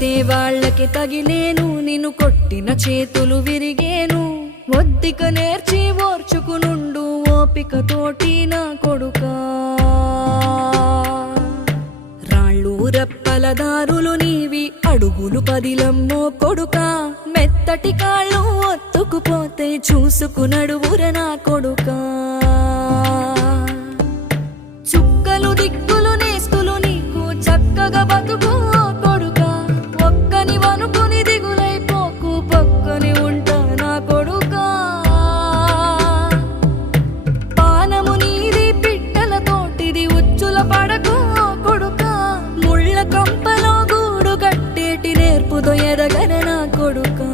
కొడితే వాళ్ళకి తగిలేను, నిన్ను కొట్టిన చేతులు విరిగేను. ఒద్దిక నేర్చి ఓర్చుకునుండు ఓపికతోటి నా కొడుకా. రాళ్ళు రెప్పల దారులు నీవి, అడుగులు పదిలమ్మో కొడుకా. మెత్తటి కాళ్ళు ఒత్తుకుపోతే చూసుకునడువుర నా కొడుకా. చుక్కలు దిక్కులు నేస్తులు నీకు చక్కగా బతుకు కొడుకా. ఒక్కని వనుకుని దిగులైపోకు, పక్కని ఉంటా నా కొడుకా. పానము నీది పిట్టల తోటిది, ఉచ్చుల పడకు కొడుకా. ముళ్ళ కంపలో గూడు కట్టేటి నేర్పుతో ఎదగన నా కొడుకా.